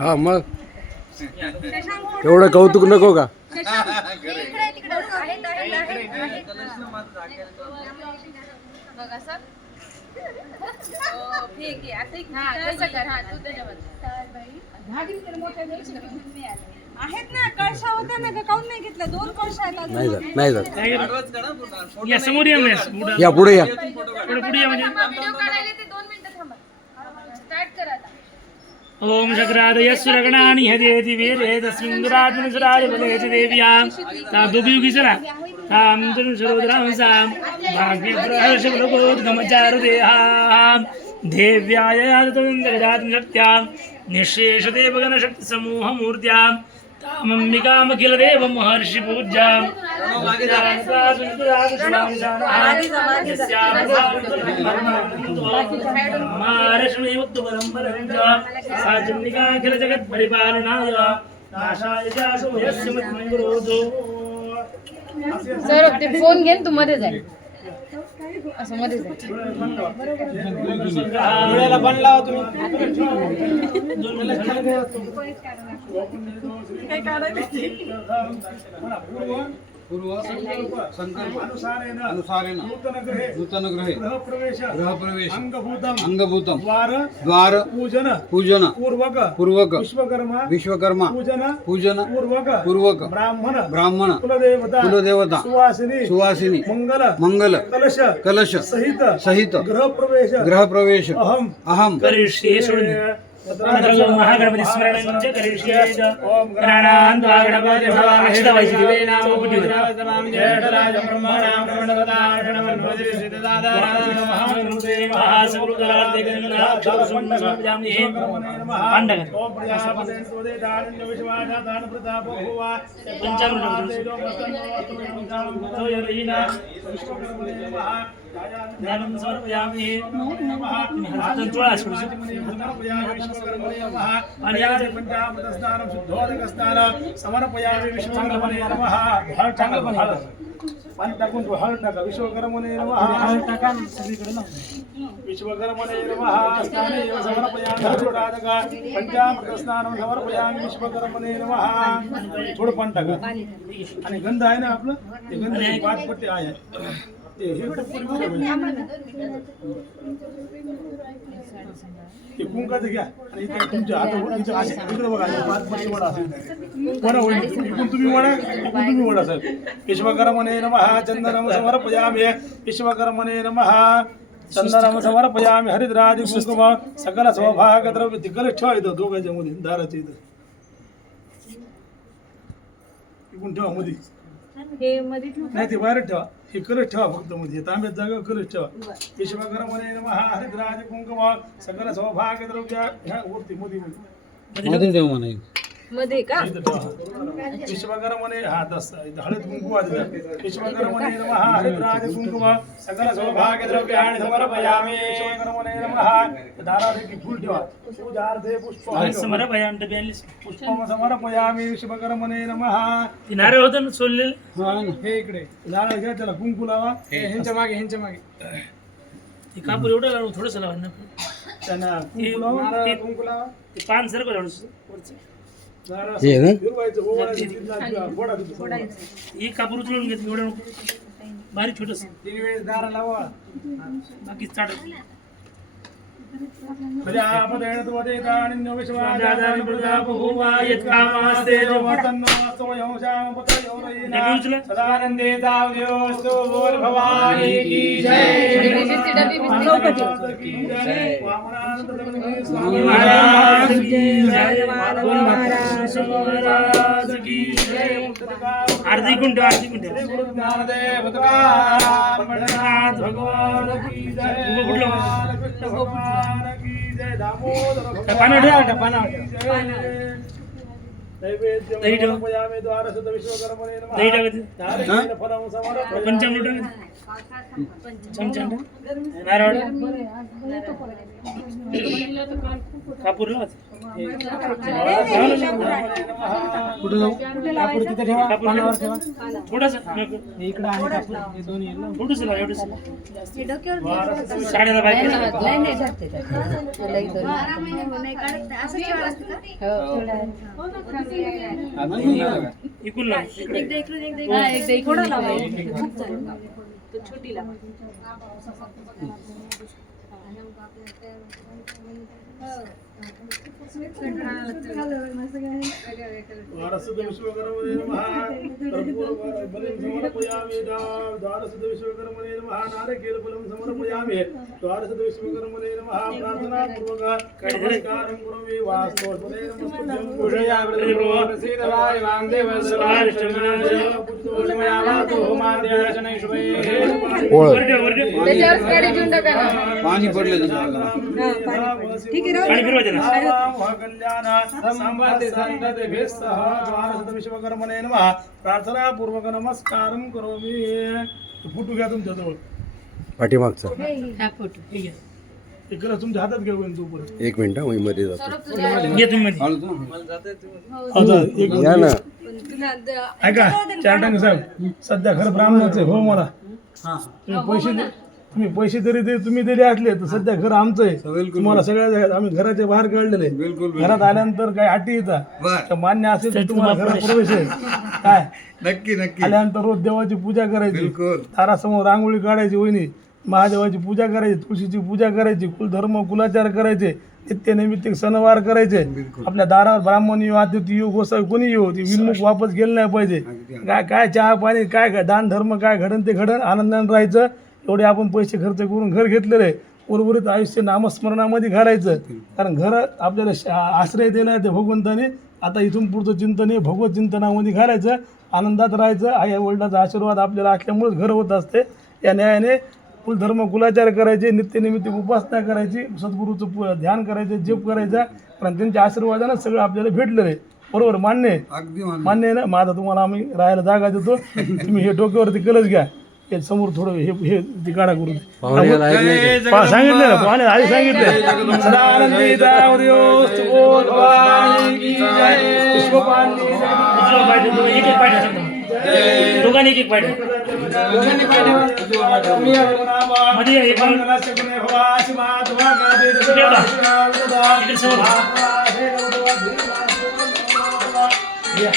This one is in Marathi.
हा मग एवढं कौतुक नको का? बघा सर ठीक आहे आता कसं कर हा तू त्याच्यावर आहेत ना कळशा होत्या ना का काऊन नाही घेतल्या 2 कळशा आहेत नाही जात नाही जात. या समोर या या पुढे या. पुढे या म्हणजे व्हिडिओ काढायला ते 2 मिनिटं थांबा स्टार्ट कर आता ओम शक्राद यस्वरगणानि हदेति वीरे तस्मिन् दुरात्मनि सुरारि बलेति देव्यां तादुभियुगिसरा तां तनुसरोदरांसां भाग्यप्रहर्षबलबोधगमचारुदेहां देव्याय यादतन्दगजातं शक्त्यां निःशेषदेवगणशक्तिसमूहमूर्त्यां तामम्बिकामखिलदेव महर्षि पूज्यां साचन्निकाखिल जगत् परिपालनाय नाशाय चासो यस्य मद्मङ्गरोधो सर ते फोन घेऊन तू मध्ये जाय असं मध्ये जाय डोळ्याला बंद लावा तुम्ही काय काढायला पूर्व संकल्प अनुसारेण नूतन ग्रहे गृह प्रवेश अंगभूतम द्वार पूजन पूर्वक विश्वकर्मा पूजन पूर्वक ब्राह्मण कुलदेवता सुवासिनी मंगल कलश सहित गृह प्रवेश अहम करिष्ये महागणपति स्मरणं च करिष्ये गणानां त्वा गणपति भवामहितवैः दिवेनामुपटिवराजमां ज्येष्ठराजं ब्रह्मणां ब्रह्मणवदाषणमन्वति सिद्धदादाराजं महागणपते महासुरगणार्तिकन्नाक्षरसुन्दरसंजामि पाण्डव ज्ञानं समर्पयामि हातं चोळा समर्पयामि विश्वकर्मणे नमः हळ टाका पाणी टाकून हळ टाका विश्वकर्मणे नमः हळ टाका सगळीकडे ना विश्वकर्मणे नमः स्नाने समर्पयामि हळटाका पंचामृत स्नानं समर्पयामि विश्वकर्मणे नमः थोडं पाणी टाका आणि गंध आहे ना आपलं ते गंध 5 पट्टे आहे ते कुंकाचं घ्या आणि इथे तुमच्या हातावर इकडे बघा 5 पट्टे वडा वडा होईल इकडून तुम्ही वडा साहेब विश्वकर्मणे नमः चंदनं समर्पयामि विश्वकर्मणे नमः चंदनं समर्पयामि हरिद्राज कुंकुम सकल सौभाग्यद्रव्य तिकडे ठेवा इथं दोघांच्या मध्ये दाराच्या इथं इकडून ठेवा मध्ये हे मध्ये नाही ते बाहेर ठेवा हे करत ठेवा फक्त मध्ये तांब्यात जागा करत ठेवा विश्वकर्मणे नमः हरिद्राज कुंकुम सकल सौभाग्यद्रव्य ह्या वरती मध्ये मध्ये का विश्वकर्मणे हा दस हळद कुंकू आधी विश्वकर्मणे नमः हरिद्राज कुंकुम सकल सौभाग्यद्रव्याणि समर्पयामि विश्वकर्मणे नमः दारादेखी फूल ठेवा पूजार्थे पुष्प समर्पयामि पुष्पम समर्पयामि विश्वकर्मणे नमः नारळ होतं ना सोललेलं हे इकडे नारळ घ्या त्याला कुंकू लावा ह्यांच्या मागे ते कापूर एवढं लावून थोडंसं लावा ना त्यांना कुंकू लावा कुंकू लावा ते पान सरकं लावून वरचं हे ना ही कापूर उचलून घेत एवढं बारीक छोटस 3 वेळेस दारा लावा बाकी चाट प्रजापतेन त्वदेतानिन्यो विश्वाजातानि प्रजाबभूवा यत्कामास्ते सदानन्दे तावद्योऽस्तु भवानी की जय महाराज की जय महाराज की जय आरती कुंड गुरुज्ञानदेव भगवान की जय कृष्ण भगवान की जय दामोदर टपाना ठेवा टपाना नैवेद्यं समर्पयामि द्वारशत विश्वकर्मणे नमः दही टाकते नारळीन फलं समर्पयामि पंचामृत चमचा नारळ कापूर लावायचं. कुठे जाऊ कापूर तिथे ठेवा पानावर ठेवा थोडंसं नको. इकडे आणि कापूर हे दोन्ही आहे ना. थोडंसं लावा, एवढंच. हे डोक्यावर साड्याला बाहेर नाही धरते असं ठेवावं लागतं का? इकडून लावा. एकदा इकडून एकदा थोडा लावा. खूप चालेल. तो छोटी लावा. द्वारस्थ विश्वकर्मणे नमः कर्पूरफलं समर्पयामि द्वारस्थ विश्वकर्मणे नमः नारिकेलफलं समर्पयामि द्वारस्थ विश्वकर्मणे नमः प्रार्थनापूर्वक नमस्कारं करोमि वास्तवस्वरे नमस्कृत्यं पूजयामि प्रसीदवाय वामदेव सर्वारिष्टमनाय पूजयामातो होमाद्यार्चने शुभे ओळ त्याच्यावर गाडी घेऊन टाका ना. पाणी पडलं ठीक आहे राहू पाणी फिरवायचं ना. विश्वकर्मणे नमः प्रार्थनापूर्वक नमस्कारं करोमि. फोटो घ्या तुमच्या जवळ पाठीमागचा इकडे तुमच्या हातात घेऊन तू परत 1 मिनिट मी मध्ये जातो घे तुम्ही मध्ये. आता एक या ना तुला ऐका चारटांगे साहेब सध्या खरं ब्राह्मणच आहे हो मला तुम्ही पैसे तरी तुम्ही दिले असले तर सध्या घर आमचं आहे तुम्हाला सगळ्या आम्ही घराच्या बाहेर काढलेले घरात आल्यानंतर काही अटी येतात मान्य असेल तर तुम्हाला घरात प्रवेश आहे काय नक्की नक्की आल्यानंतर रोज देवाची पूजा करायची दारासमोर रांगोळी काढायची वहिनी महादेवाची पूजा करायची तुळशीची पूजा करायची कुलधर्म कुलाचार करायचे नित्यनैमित्तिक सणवार करायचे आपल्या दारावर ब्राह्मण येऊ अतिथी येऊ गोसावी कोणी येऊ ती विनमुख वापस गेलं नाही पाहिजे काय काय चहा पाणी काय दान धर्म काय घडण ते घडण आनंदाने राहायचं एवढे आपण पैसे खर्च करून घर घेतलेलं आहे उर्वरित आयुष्य नामस्मरणामध्ये घालायचं कारण घर आपल्याला आश्रय दिला आहे ते भगवंताने आता इथून पुढचं चिंतन हे भगवत चिंतनामध्ये घालायचं आनंदात राहायचं आई वडिलांचा आशीर्वाद आपल्याला असल्यामुळेच घर होत असते या न्यायाने कुलधर्म कुलाचार करायचे नित्यनिमित्त उपासना करायची सद्गुरूचं ध्यान करायचं जप करायचा कारण त्यांच्या आशीर्वादानं सगळं आपल्याला भेटलं आहे बरोबर मान्य आहे अगदी मान्य आहे ना माझा तुम्हाला आम्ही राहायला जागा देतो तुम्ही हे डोक्यावरती कलच घ्या हे समोर थोडं हे ती काढा करून पाहुण्याला ऐकलं का? सांगितलं ना पाहुणे आधी सांगितलं सदा आनंदी दावदियोस्तु बोल भवानी की जय विश्वपालनी उजवा पाय ठेव, एक एक पाय ठेव. दोघांनी एक एक पाय ठेव. मध्ये ये, एक पाय. इकडे समोर. या.